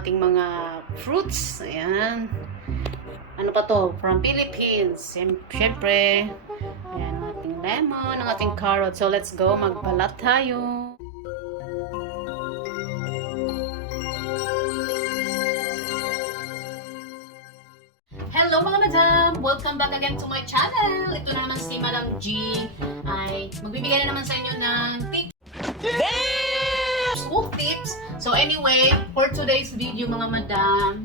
ating mga fruits. Ayan. Ano pa to? From Philippines. Siyempre, ayan, ang ating lemon, ang ating carrot. So, let's go. Magbalat tayo. Hello mga madam! Welcome back again to my channel! Ito na naman si Madam G ay magbibigay na naman sa inyo ng tips. Cook tips! So anyway, for today's video mga madam,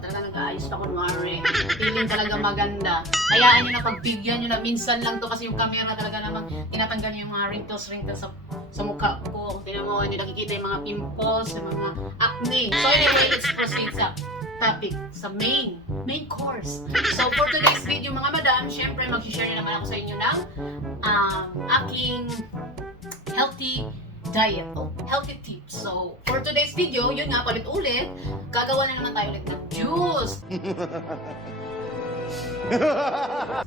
talaga nag-aayos pa kunwari. Feeling talaga maganda. Hayaan nyo na, pagbigyan nyo na. Minsan lang to kasi yung camera talaga namang tinatanggal yung mga wrinkles sa mukha ko. Tingnan mo, hindi nakikita yung mga pimples, yung mga acne. So anyway, let's proceed sa topic, sa main course. So for today's video mga madam, syempre mag-share na naman ako sa inyo ng aking healthy diet o healthy tips. So for today's video, yun nga, palit-ulit, gagawa na naman tayo ulit ng juice.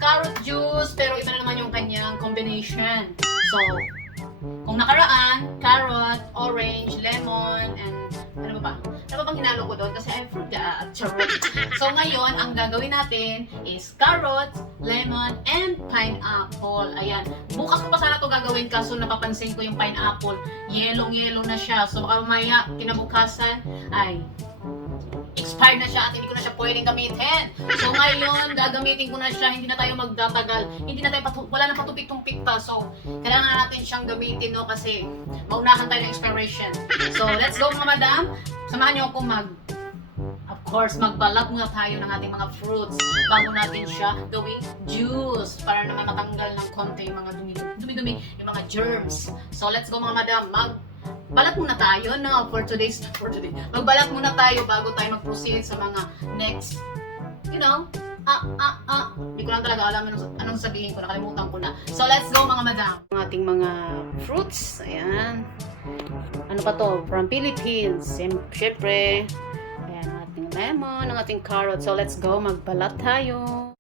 Carrot juice, pero iba na naman yung kanyang combination. So kung nakaraan, carrot, orange, lemon, and ano ba? Ano ba bang hinalo ko doon? Kasi I forgot. Charot. So ngayon, ang gagawin natin is carrot, lemon, and pineapple. Ayan. Bukas ko pa sana ito gagawin kaso napapansin ko yung pineapple. Yellow na siya. So baka mamaya, kinabukasan, ay expired na siya at hindi ko na siya pwedeng gamitin. So ngayon, gagamitin ko na siya, hindi na tayo magtatagal. Hindi na tayo, wala na patupik-tumpik pa. So, kailangan natin siyang gamitin, no? Kasi maunahan tayo ng expiration. So, let's go mga madam. Samahan niyo ako of course, magbalat muna tayo ng ating mga fruits bago natin siya gawing juice para naman matanggal ng konti yung mga dumi-dumi, yung mga germs. So, let's go mga madam. Balat muna tayo, no? For today. Magbalat muna tayo bago tayo mag-proceed sa mga next, you know, Hindi ko lang talaga alam anong sabihin ko, nakalimutan ko na. So, let's go mga madam. Ang ating mga fruits, ayan. Ano pa to? From Philippines. Siyempre, ayan, ang ating lemon, ang ating carrot. So, let's go. Magbalat tayo.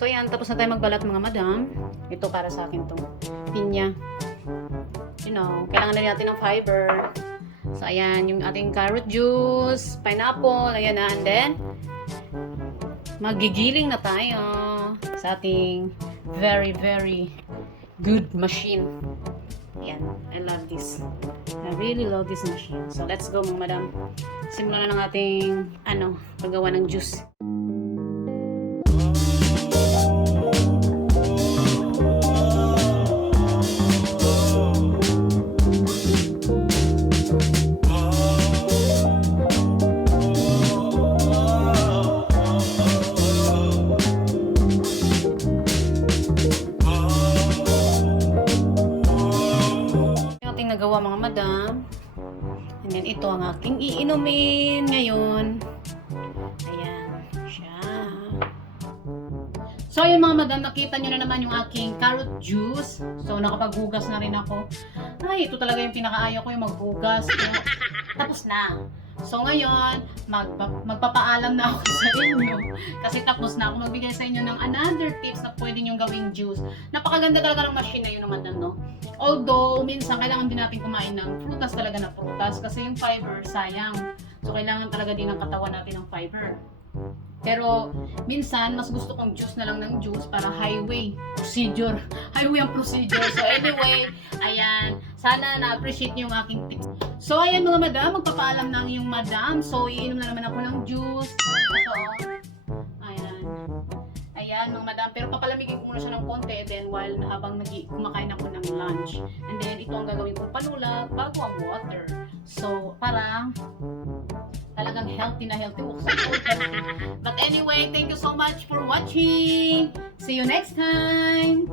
So yan, tapos na tayo magbalat mga madam. Ito para sa akin tong pinya. You know, kailangan na natin ng fiber. So ayan, yung ating carrot juice, pineapple, ayan na. And then, magigiling na tayo sa ating very, very good machine. Ayan, I love this. I really love this machine. So let's go mga madam. Simulan na ng ating, paggawa ng juice. Nagawa mga madam. And then ito ang aking iinumin ngayon. Ayan siya. So ayun mga madam, nakita nyo na naman yung aking carrot juice. So nakapaghugas na rin ako. Ay, ito talaga yung pinakaayaw ko, yung maghugas. So, tapos na. So ngayon, magpapaalam na ako sa inyo. Kasi tapos na ako magbigay sa inyo ng another tips na pwede nyo gawing juice. Napakaganda talaga ng machine na yun naman, no? Although, minsan kailangan din natin kumain ng prutas talaga na prutas kasi yung fiber, sayang. So kailangan talaga din ng katawan natin ng fiber. Pero minsan, mas gusto kong juice na lang ng juice para highway procedure. Highway ang procedure. So anyway, ayan. Sana na-appreciate niyo yung aking tips. So ayan mga madam, magpapaalam na ang iyong madam. So iinom na naman ako ng juice. Ito ayan. Ayan mga madam. Pero papalamigin ko muna siya ng konti. And then while habang kumakain ako ng lunch. And then ito ang gagawin kong panulak bago ang water. So parang talagang healthy na healthy. But anyway, thank you so much for watching. See you next time.